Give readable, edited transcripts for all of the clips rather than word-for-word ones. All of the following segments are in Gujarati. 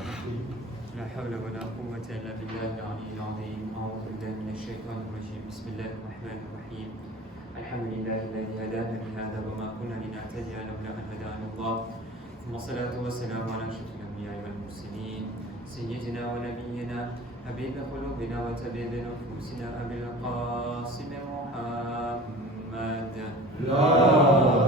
لا حول ولا قوة إلا بالله العلي العظيم. أعوذ بالله من الشيطان الرجيم. بسم الله الرحمن الرحيم. الحمد لله الذي هدانا لهذا وما كنا لنهتدي لولا أن هدانا الله. ثم الصلاة والسلام على أشرف الأنبياء والمرسلين سيدنا ونبينا حبيب قلوبنا وطبيب نفوسنا أبي القاسم محمد. اللهم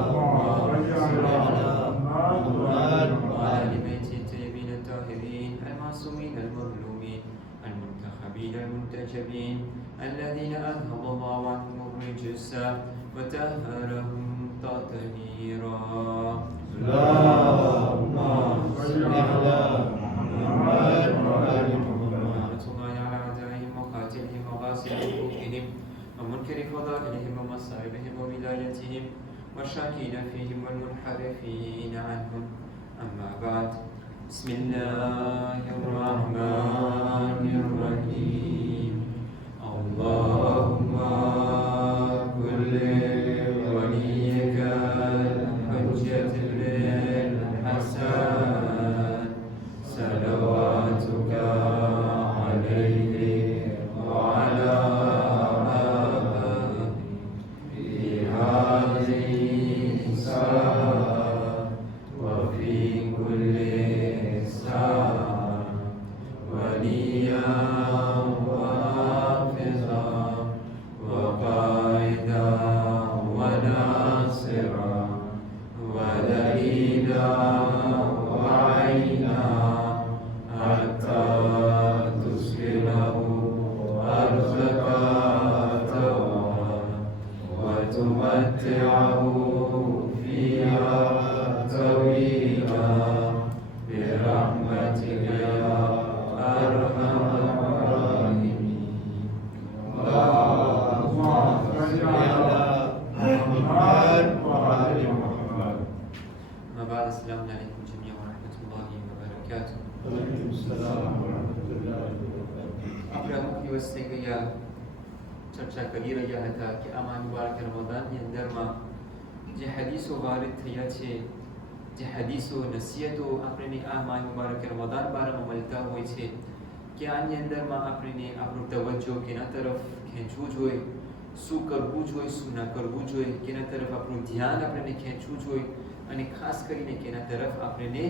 صل على محمد وعلى آل بيته الطيبين الطاهرين المعصومين المظلومين المنتخبين المنتجبين الذين أذهب الله عنهم الرجس وطهرهم تطهيرا. اللهم صل على محمد وعلى آل محمد. صل على أعدائهم وقاتلهم وغاسل حقوقهم ومنكر فضائلهم ومصائبهم وولايتهم والشاكين فيهم والمنحرفين عنهم. أما بعد. بسم الله الرحمن الرحيم. اللهم كل وليك الحجة الحسن صلواتك عليه وعلى آله في هذه الساعة وفي كل ساعة وليا وحافظا وقائدا وناصرا ودليلا وعينا حتى تسكنه أرضك طوعا وتمتعه فيها طويلا برحمتك يا أرحم الراحمين. اللهم صل على محمد وعلى آل محمد. أما بعد. السلام عليكم جميعا ورحمة الله وبركاته. وعليكم السلام ورحمة الله وبركاته. આપણે અમુક દિવસ થઈ ગયા ચર્ચા કરી રહ્યા હતા કે આમાં મુબારક રમઝાનની અંદરમાં જે હદીસો વારિદ થયા છે, જે હદીસો નસીહતો આપણને આ માહ મુબારક રમઝાન બારામાં મળતા હોય છે કે આની અંદરમાં આપણને આપણું તવજ્જો કેના તરફ ખેંચવું જોઈએ, શું કરવું જોઈએ, શું ના કરવું જોઈએ, કેના તરફ આપણું ધ્યાન આપણને ખેંચવું જોઈએ અને ખાસ કરીને કેના તરફ આપણને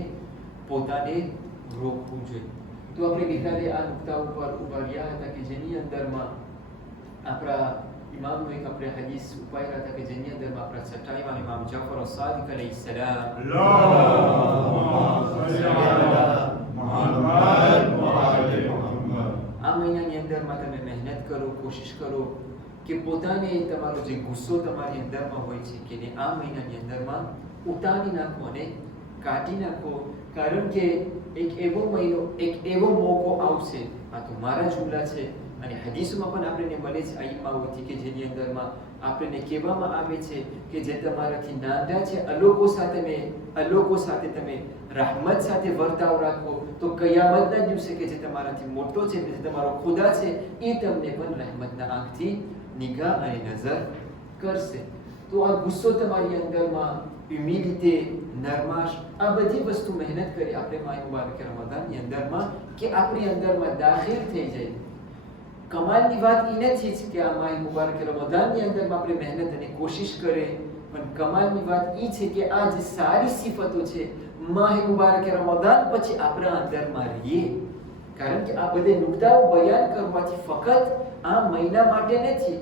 પોતાને રોકવું જોઈએ. તો આપણે ગઈકાલે આ નુક્તા ઉપર ઉભા રહ્યા હતા કે જેની અંદરમાં આપણા ઇમામનો એક આપણે હદીસ ઉપાડ્યા હતા કે જેની અંદરમાં આપણા છઠ્ઠા ઇમામ જાફર સાદિક અલૈહિસ્સલામ اللهم صل على محمد وعلى آل محمد. આ મહિનાની અંદરમાં તમે મહેનત કરો, કોશિશ કરો કે પોતાને તમારો જે ગુસ્સો તમારી અંદરમાં હોય છે કે આ મહિનાની અંદરમાં ઉતારી નાખો અને કાઢી નાખો. કારણ કે એક એવો મહિનો, એક એવો મોકો આવશે, આ તો મારા જુમલા છે અને હદીસોમાં પણ આપણને મળે છે આઈમાઓથી કે જેની અંદરમાં આપણને કહેવામાં આવે છે કે જે તમારાથી નાના છે અલોકો સાથે તમે rahmat સાથે વર્તાવ રાખો તો કયામતના દિવસે કે જે તમારાથી મોટો છે, જે તમારો ખુદા છે, એ તમને પણ રહેમતના આંખથી નિગાહ અને નજર કરશે. તો આ ગુસ્સો તમારી અંદરમાં, હ્યુમિલિટી, નરમાશ, આ બધી વસ્તુ મહેનત કરી આપણે માહ મુબારક રમઝાનની અંદરમાં કે આપણી અંદરમાં દાખલ થઈ જાય. કમાલની વાત એ નથી જ કે આ માહ મુબારક રમઝાનની અંદરમાં આપણે મહેનત અને કોશિશ કરે, પણ કમાલની વાત એ છે કે આ જે સારી સિફતો છે માહ મુબારક રમઝાન પછી આપણા અંદરમાં રહીએ. કારણ કે આ બધે નુકતાઓ બયાન કરવાથી ફક્ત આ મહિના માટે નથી,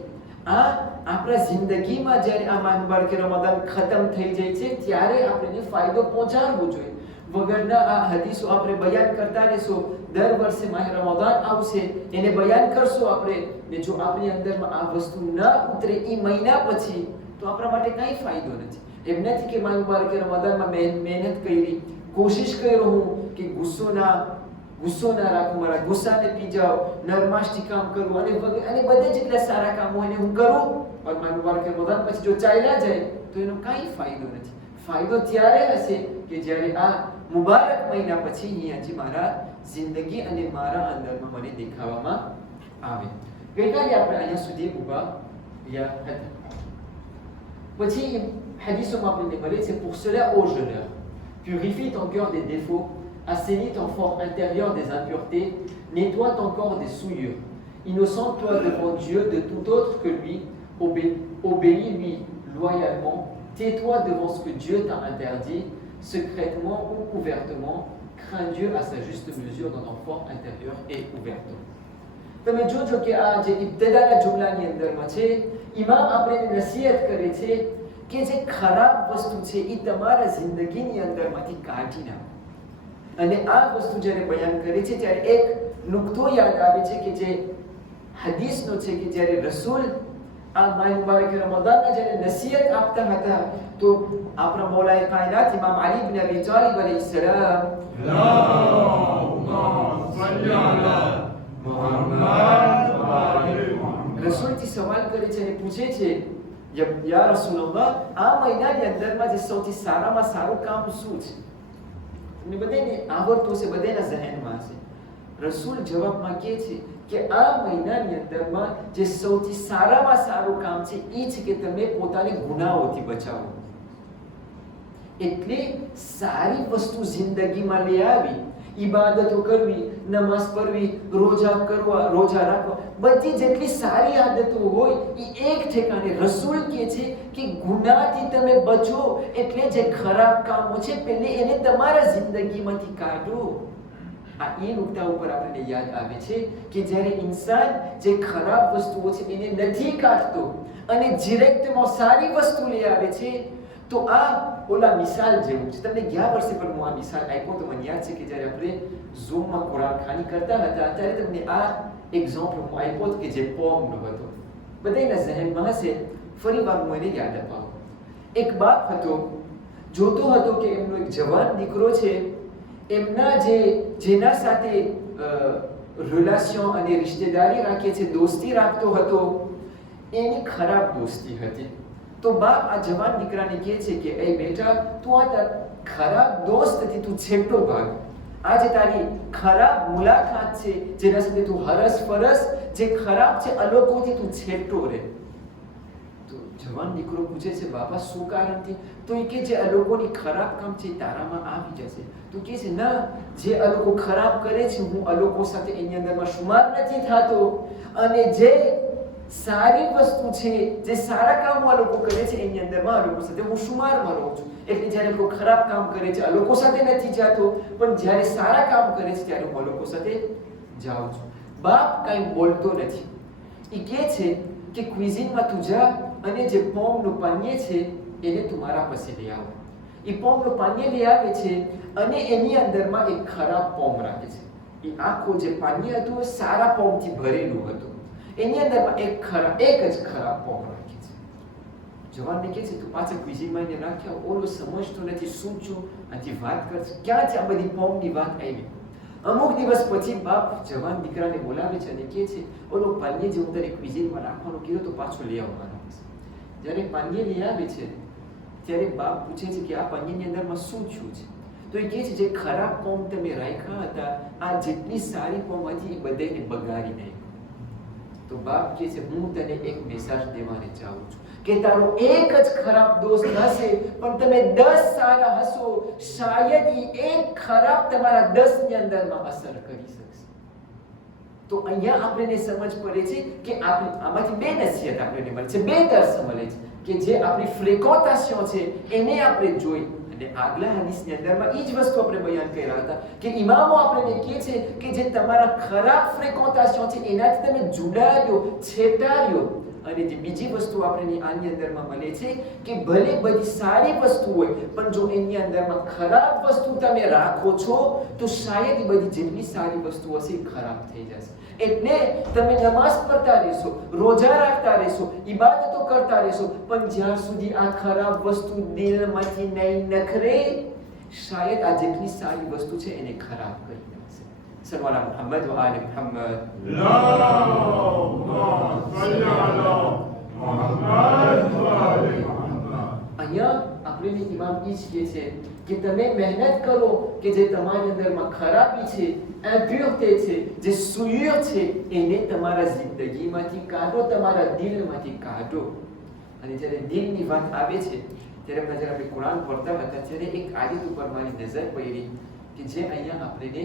આ આપણા જિંદગીમાં જ્યારે આ માહ મુબારક રમઝાન ખતમ થઈ જાય છે ત્યારે આપણને ફાયદો પહોંચાડવો જોઈએ. વગરના આ હદીસો આપણે બયાન કરતા રહેશો, દર વર્ષે માહ રમઝાન આવશે એને બયાન કરશો આપણે, ને જો આપણી અંદરમાં આ વસ્તુ ન ઉતરે એ મહિના પછી તો આપણા માટે કંઈ ફાયદો નથી. એમ નથી કે માહ મુબારક રમઝાનમાં મહેનત કરી, કોશિશ કર્યો હું કે ગુસ્સો ના રાખું, મારા ગુસ્સાને પી જાઓ, નરમાશથી કામ કરું અને બધે જેટલા સારા કામો એને હું કરું, પણ માહ મુબારક રમઝાન પછી જો ચાલ્યા જાય તો એનો કાંઈ ફાયદો નથી. ફાયદો ત્યારે હશે કે જ્યારે આ મુબારક મહિના પછી અહીંયાથી મારા જિંદગી અને મારા અંદરમાં મને દેખાવામાં આવે. ગઈકાલે આપણે અહીંયા સુધી ઊભા રહ્યા હતા. પછી hadithમાં આપણને મળે છે pour cela ô jeûneur purifie ton cœur des défauts Assainis ton fort intérieur des impuretés, nettoie ton corps des souillures. Innocente-toi devant Dieu de tout autre que lui, obéis-lui loyalement, tais-toi devant ce que Dieu t'a interdit, secrètement ou ouvertement, crains Dieu à sa juste mesure dans ton fort intérieur et ouvertement. તમે જોજો કે આ જે ઇબ્તિદાના જુમલાની અંદરમાં છે, ઇમામ આપણે નસીહત કરે છે કે જે ખરાબ વસ્તુ છે એ તમારા જિંદગીની અંદરમાંથી કાઢી નાખો. અને આ વસ્તુ જ્યારે બયાન કરે છે ત્યારે એક નુક્તો યાદ આવે છે કે જે હદીસનો છે કે જ્યારે રસૂલ આ માય મુબારક રમઝાનના જ્યારે નસીહત આપતા હતા તો આપણા મૌલાએ કાયનાત ઇમામ અલી ઇબ્ન અબી તાલિબ અલૈહિસ્સલામ રસૂલથી સવાલ કરે છે અને પૂછે છે, યા રસૂલલ્લાહ, આ મહિનાની અંદરમાં જે સૌથી સારામાં સારું કામ શું છે? અને બધાને આવડતું છે, બધાના જહેનમાં છે. રસૂલ જવાબમાં કહે છે કે આ મહિનાની અંદરમાં જે સૌથી સારામાં સારું કામ છે એ છે કે તમે પોતાને ગુનાહોથી બચાવો. એટલે સારી વસ્તુ જિંદગીમાં લઈ આવી, ઇબાદતો કરવી, નમાઝ પઢવી, રોજા રાખવા, બધી જેટલી સારી આદતો હોય એ એક ઠેકાણે. રસૂલ કહે છે કે ગુનાથી તમે બચો એટલે જે ખરાબ કામો છે પહેલે એને તમારા જિંદગીમાંથી કાઢો. આ એ નુક્તા ઉપર આપણને યાદ આવે છે કે જ્યારે ઇન્સાન જે ખરાબ વસ્તુઓ છે એને નથી કાઢતો અને ડિરેક્ટમાં સારી વસ્તુ લઈ આવે છે, તો આ ઓલા મિસાલ જેવું છે. તમને ગયા વર્ષે પણ હું આ મિસાલ આપ્યો તો મને યાદ છે કે જ્યારે આપણે ઝૂમમાં કુરાન ખાની કરતા હતા ત્યારે તમને આ એક્ઝામ્પલ હું આપ્યો હતો કે જે પોમનો હતો. બધાના જહેનમાં હશે, ફરી વાર હું એને યાદ અપાવું. એક બાપ હતો, જોતો હતો કે એમનો એક જવાન દીકરો છે, એમના જેના સાથે રિલેશન અને રિશ્તેદારી રાખે છે, દોસ્તી રાખતો હતો, એની ખરાબ દોસ્તી હતી. તો બાપ આ જવાન દીકરાને કહે છે કે એ બેટા, તું આ ખરાબ દોસ્તથી તું છેટો ભાગ. આ જે તારી ખરાબ મુલાકાત છે, જેના સાથે તું હરસ ફરસ, જે ખરાબ છે અલોકોથી તું છેટો રહે. તો જવાન દીકરો પૂછે છે, બાપા શું કારણથી? તો એ કે જે અલોકોની ખરાબ કામ છે તારામાં આવી જશે. તો કહે છે, ના, જે અલોકો ખરાબ કરે છે હું અલોકો સાથે એની અંદરમાં શુમાર નથી થતો, અને જે સારી વસ્તુ છે, જે સારા કામ આ લોકો કરે છે એની અંદરમાં આ લોકો સાથે હું શુમારમાં રહું છું. એટલે જ્યારે લોકો ખરાબ કામ કરે છે આ લોકો સાથે નથી જતો, પણ જ્યારે સારા કામ કરે છે ત્યારે હું આ લોકો સાથે જાઉં છું. બાપ કાંઈ બોલતો નથી. એ કહે છે કે ક્વિઝિનમાં તું જા અને જે પોમનું પાન્ય છે એને તું મારા પાસે લઈ આવો. એ પોમનું પાન્ય લઈ આવે છે અને એની અંદરમાં એક ખરાબ પોમ રાખે છે. એ આખું જે પાન્ય હતું સારા પોમથી ભરેલું હતું. એની અંદરમાં એક જ ખરાબ પોમ રાખે છે. જવાનને કહે છે, તું પાછળ ક્વિઝિનમાં એને રાખ્યા, ઓલો સમજતો નથી શું છું, આથી વાત કરશે, ક્યાંથી આ બધી પોમની વાત આવી? અમુક દિવસ પછી બાપ જવાન દીકરાને બોલાવે છે અને કહે છે, ઓલો પાન્ય જે હું તારે ક્વિઝિનમાં રાખવાનું કીધું તો પાછો લઈ આવવાનો છે. જ્યારે પાન્ય લઈ આવે છે ત્યારે બાપ પૂછે છે કે આ પાન્યની અંદરમાં શું થયું છે? તો એ કહે છે, જે ખરાબ પોમ તમે રાખ્યા હતા, આ જેટલી સારી પોમ હતી એ બધાને બગાડી નાખી. તો બાપ કહે છે, હું તને એક મેસેજ દેવાને ચાહું છું કે તારો એક જ ખરાબ દોસ્ત હશે, પણ તમે 10 સારા હશો, શાયદ એ એક ખરાબ તમારા 10 ની અંદરમાં અસર કરી શકશે. તો અહીંયા આપણને સમજ પડે છે કે આપણે આમાંથી બે નસીહત આપણને મળે છે, બે દર્શ મળે છે કે જે આપણી ફ્રેકોન્ટેશન છે એને આપણે જોઈ. અને આગલા હદીસની અંદરમાં એ જ વસ્તુ આપણે બયાન કર્યા હતા કે ઇમામો આપણને કહે છે કે જે તમારા ખરાબ ફ્રેકોન્ટેશન છે એનાથી તમે જુડાયો, છેટાયો. અને જે બીજી વસ્તુ આપણને આની અંદરમાં મળે છે કે ભલે બધી સારી વસ્તુ હોય, પણ જો એની અંદરમાં ખરાબ વસ્તુ તમે રાખો છો તો શાયદ એ બધી જેટલી સારી વસ્તુ હશે એ ખરાબ થઈ જશે. એટલે તમે નમાઝ પઢતા રહેશો, રોજા રાખતા રહેશો, ઇબાદતો કરતા રહેશો, પણ જ્યાં સુધી આ ખરાબ વસ્તુ દિલમાંથી નહીં નખરે, શાયદ આ જેટલી સારી વસ્તુ છે એને ખરાબ કરી નાખશે. સલ્લલ્લાહુ મુહમ્મદ વ આલે મુહમ્મદ. અહીંયા આપણે ઇમામ ઈ જ કહે છે કે તમે મહેનત કરો કે જે તમારી અંદરમાં ખરાબી છે, ઇમ્પ્યોરિટી છે, જે સુયર છે એને તમારા જિંદગીમાંથી કાઢો, તમારા દિલમાંથી કાઢો. અને જ્યારે દિલની વાત આવે છે ત્યારે જ્યારે આપણે કુરાન પઢતા હતા ત્યારે એક આયત ઉપર મારી નજર પડી કે જે અહીંયા આપણને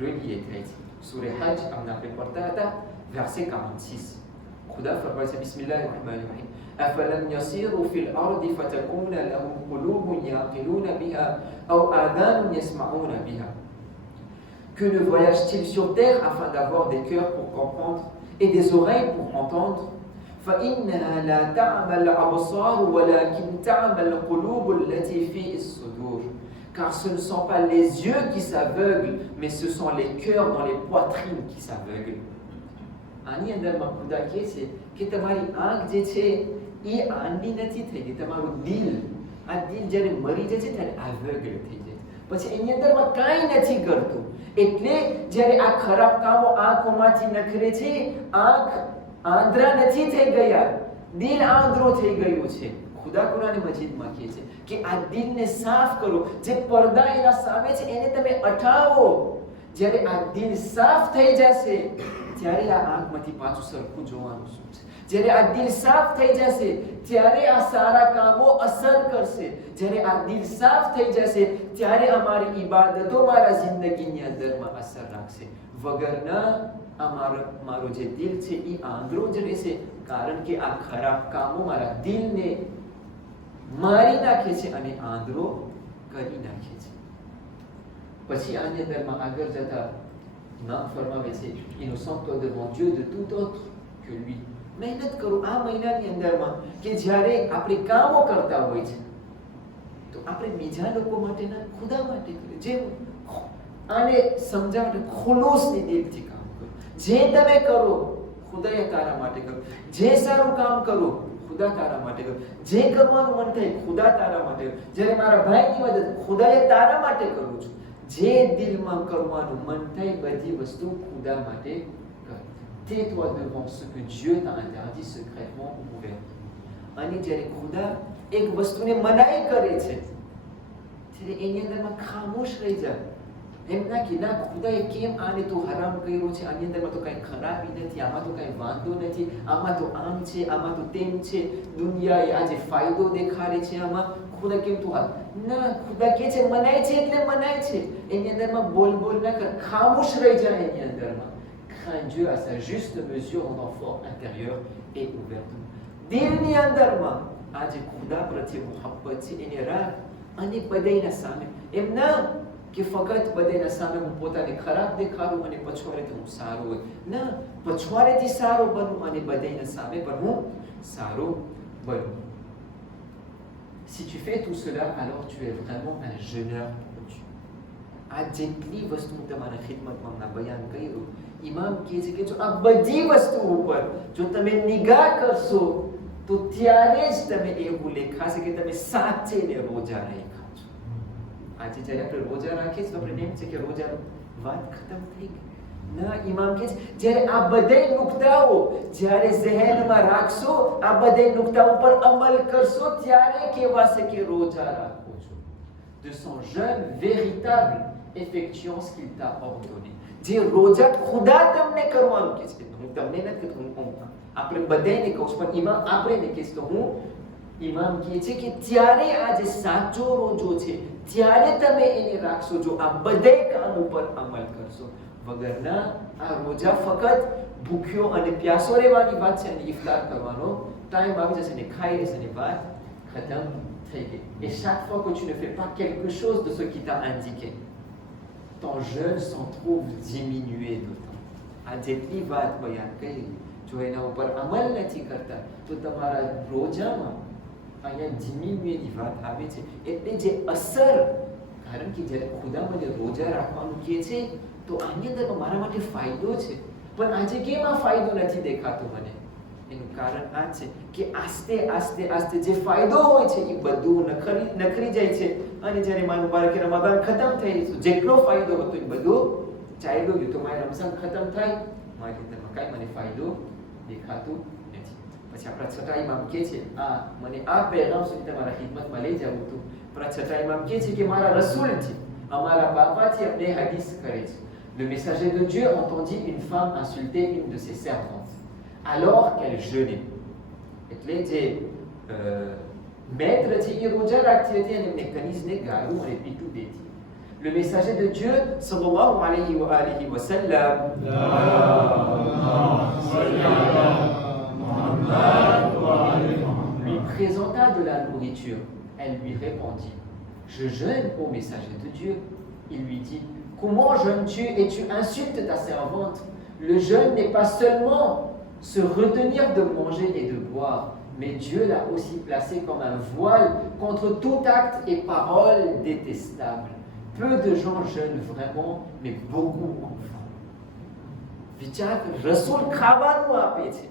relié થાય છે. સૂરે હજ આપણે પડતા હતા verset 46. ખુદા ફરમાય છે બિસ્મિલ્લાહિર રહમાનિર Rahim أفلم يسيروا في الأرض فتكون لهم قلوب يعقلون بها أو آذان يسمعون بها. Que ne voyage-t-il sur terre afin d'avoir des cœurs pour comprendre et des oreilles pour entendre? فإنها لا تعمى الأبصار ولكن تعمى القلوب التي في الصدور. Car ce ne sont pas les yeux qui s'aveuglent, mais ce sont les cœurs dans les poitrines qui s'aveuglent. આની અંદરમાં ખુદા કહે છે કે તમારી આંખ જે છે એ આંધી નથી થઈ ગઈ, તમારું દિલ, આ દિલ જ્યારે મરી જાય છે ત્યારે aveugl થઈ જાય. પછી એની અંદરમાં કાંઈ નથી કરતું. એટલે જ્યારે આ ખરાબ કામો આંખોમાંથી નખરે છે, આંખ આંધળા નથી થઈ ગયા, દિલ આંધળો થઈ ગયું છે. ખુદા કુરાન મજીદમાં કહે છે કે આ દિલને સાફ કરો, જે પડદા એના સામે છે એને તમે હટાવો. જ્યારે આ દિલ સાફ થઈ જશે ત્યારે આ આંખમાંથી પાછું સરખું જોવાનું શું છે. જ્યારે આ દિલ સાફ થઈ જશે ત્યારે આ સારા કામો અસર કરશે. જ્યારે આ દિલ સાફ થઈ જશે ત્યારે અમારી ઇબાદતો મારા જિંદગીની અંદરમાં અસર રાખશે. વગરના મારો જે દિલ છે એ આંધળો જ રહેશે, કારણ કે આ ખરાબ કામો મારા દિલને મારી નાખે છે અને આંધળો કરી નાખે છે. પછી આની અંદરમાં આગળ જતા ઇમામ ફરમાવે છે innocent devant Dieu de tout autre que lui. મહેનત કરો આ મહિનાની અંદરમાં કે જ્યારે આપણે કામો કરતા હોય છે તો આપણે બીજા લોકો માટે ના ખુદા માટે કરીએ. જે આને સમજાવવા ખુલૂસની દિલથી કામ કરો. જે તમે કરો ખુદાએ તારા માટે કરો. જે સારું કામ કરો ખુદા તારા માટે કરો. જે કરવાનું મન થાય ખુદા તારા માટે કરો. જ્યારે મારા ભાઈની મદદ ખુદાએ તારા માટે કરું છું. જે દિલમાં કરવાનું મન થાય બધી વસ્તુ ખુદા માટે કર. Tais-toi devant ce que Dieu t'a interdit secrètement ou ouvertement. અને જ્યારે ખુદા એક વસ્તુને મનાઈ કરે છે ત્યારે એની અંદરમાં ખામોશ રહી જાય. એમ ના કે ના ખુદાએ કેમ આને તો હરામ કર્યો છે, આની અંદરમાં તો કંઈ ખરાબી નથી, આમાં તો કંઈ વાંધો નથી, આમાં તો આમ છે, આમાં તો તેમ છે, દુનિયાએ આજે ફાયદો દેખાડે છે, આમાં ખુદા કેમ તો હાલ ના. ખુદા કે છે મનાય છે એટલે મનાય છે. એની અંદરમાં બોલ ના કર, ખામોશ રહી જાય એની અંદરમાં. Crains Dieu à sa juste mesure en enfant intérieur et ouvertement. દિલની અંદરમાં આજે ખુદા પ્રત્યે મોહબ્બત છે એને રાખ અને બધાયના સામે. એમ ના કે ફક્ત બધાયના સામે હું પોતાને ખરાબ દેખાડું અને પછવાડેથી હું સારું હોય. ના, પછવાડેથી સારો બનું અને બધાયના સામે પણ હું સારો બનું. Si tu fais tout cela, alors tu es vraiment un jeûneur pour Dieu. આ જેટલી વસ્તુ હું તમારા ખિદમતમાં હમણાં બયાન કર્યું, ઇમામ કહે છે કે જો આ બધી વસ્તુ ઉપર જો તમે નિગાહ કરશો તો ત્યારે જ તમે એવું લેખાશે કે તમે સાચેને રોજા રાખ્યા છો. આજે જ્યારે આપણે રોજા રાખીએ છીએ તો આપણે એમ છે કે રોજા વાત ખતમ થઈ ગઈ. ના, ઇમામ કહે છે જ્યારે આ બધા નુકતાઓ જ્યારે ઝહેનમાં રાખશો, આ બધા નુકતા ઉપર અમલ કરશો ત્યારે કહેવાશે કે રોજા રાખો છો. De son jeûne véritable effectuant ce qu'il t'a ordonné. જે રોજા ખુદા તમને કરવાનું કહે છે. હું તમને નથી કહેતો, આપણે બધાને કહું છું, પણ ઇમામ આપણે કહે છે તો હું ઇમામ કહે છે કે ત્યારે આ જે સાચો રોજો છે ત્યારે તમે એને રાખશો જો આ બધા કામ ઉપર અમલ કરશો. વગરના આ રોજા ફક્ત ભૂખ્યો અને પ્યાસો રહેવાની વાત છે અને ઇફતાર કરવાનો ટાઈમ આવી જશે ને ખાઈ લેશે ને વાત ખતમ થઈ ગઈ. Et chaque fois que tu ne fais pas quelque chose de ce qui t'a indiqué, ton jeûne s'en trouve diminué d'autant. આ જેટલી વાત બયાન કરી જો એના ઉપર અમલ નથી કરતા તો તમારા રોજામાં અહીંયા diminuéની વાત આવે છે. એટલે જે અસર, કારણ કે જ્યારે ખુદા મને રોજા રાખવાનું કહે છે તો આની અંદર મારા માટે ફાયદો છે, પણ આજે કેમ આ ફાયદો નથી દેખાતો મને? એનું કારણ આ છે કે આસ્તે આસ્તે જે ફાયદો હોય છે એ બધું નખરી જાય છે અને જ્યારે મારું બાળકે રમઝાન ખતમ થઈ ગયું, જેટલો ફાયદો હતો એ બધો ચાલ્યો ગયો. તો મારે રમઝાન ખતમ થાય મારી અંદરમાં કાંઈ મને ફાયદો દેખાતું નથી. પછી આપણા છઠ્ઠા ઇમામ કહે છે આ મને આ પહેરાવ સુધી તમારા ખિદમતમાં લઈ જવું હતું. આપણા છઠ્ઠા ઇમામ કહે છે કે મારા રસૂલથી, અમારા બાપાથી અમને હદીસ કરે છે. Le messager de Dieu entendit une femme insulter une de ses servantes alors qu'elle jeûnait. એટલે જે maître છે એ રોજા રાખતી હતી અને એમને કનીઝને ગાળું અને પીટું દેતી. Le messager de Dieu, sallallahu alayhi wa alihi wa sallam, lui présenta de la nourriture. Elle lui répondit, je jeûne au messager de Dieu. Il lui dit, comment jeûnes-tu et tu insultes ta servante? Le jeûne n'est pas seulement se retenir de manger et de boire, mais Dieu l'a aussi placé comme un voile contre tout acte et parole détestable. Peu de gens jeûnent vraiment, mais beaucoup en font. વિચાર રસૂલ ખાવાનું આપે છે.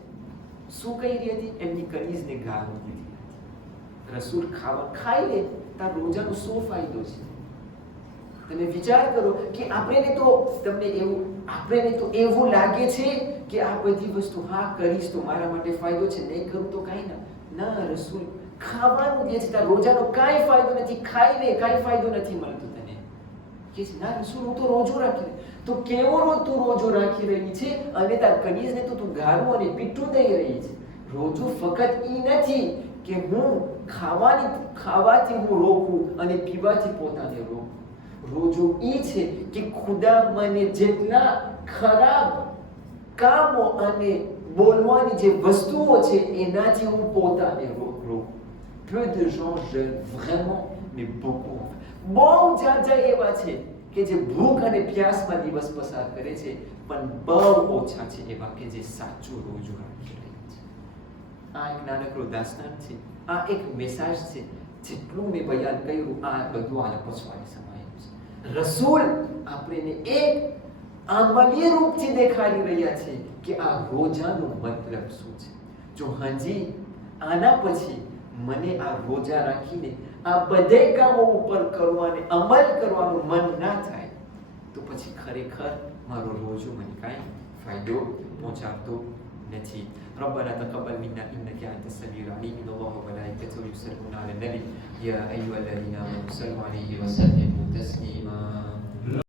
શું કહી રહી હતી? એમની કનીઝને ગાળો દીધી હતી. રસૂલ ખાવા ખાઈ લે, તાર રોજાનો શું ફાયદો છે? તમે વિચાર કરો કે આપણને તો એવું લાગે છે કે આ બધી વસ્તુ હા કરીશ તો મારા માટે ફાયદો છે, નહીં કરું તો કાંઈ ના. રસૂલ ખાવાનું દે છે, તાર રોજાનો કાંઈ ફાયદો નથી, ખાઈ લે, કાંઈ ફાયદો નથી મળતો તને. કે છે ના રસૂલ, હું તો રોજો રાખી રહી. તો કેવો તું રોજો રાખી રહી છે અને તાર કનીઝને તો તું ગારું અને પીઠું દઈ રહી છે. રોજો ફક્ત ઈ નથી કે હું ખાવાથી હું રોકું અને પીવાથી પોતાને રોકું. રોજો એ છે કે ખુદા મને જેટલા ખરાબ કામો અને બોલવાની જે વસ્તુઓ છે એનાથી હું પોતાને રોકું. Peu de gens jeûnent vraiment, mais beaucoup. બહુ જાજા એવા છે કે જે ભૂખ અને પ્યાસમાં દિવસ પસાર કરે છે, પણ બહુ ઓછા છે એવા કે જે સાચું રોજુ રાખી રહ્યા છે. આ એક નાનકડું દાસ્તાન છે, આ એક મેસેજ છે. જેટલું મેં બયાન કર્યું આ બધું આના પછવાડે સમાયેલું છે. રસૂલ આપણને એક આમલીય રૂપથી દેખાડી રહ્યા છે કે આ રોજાનો મતલબ શું છે. જો હજી આના પછી મને આ રોજા રાખીને આ બધે કામો ઉપર કરવાને અમલ કરવાનું મન ના થાય તો પછી ખરેખર મારો રોજો મને કાંઈ ફાયદો પહોંચાડતો નથી. ربنا تقبل منا انك انت السميع العليم. ان الله وملائكته يصلون على النبي يا ايها الذين امنوا صلوا عليه وسلموا تسليما.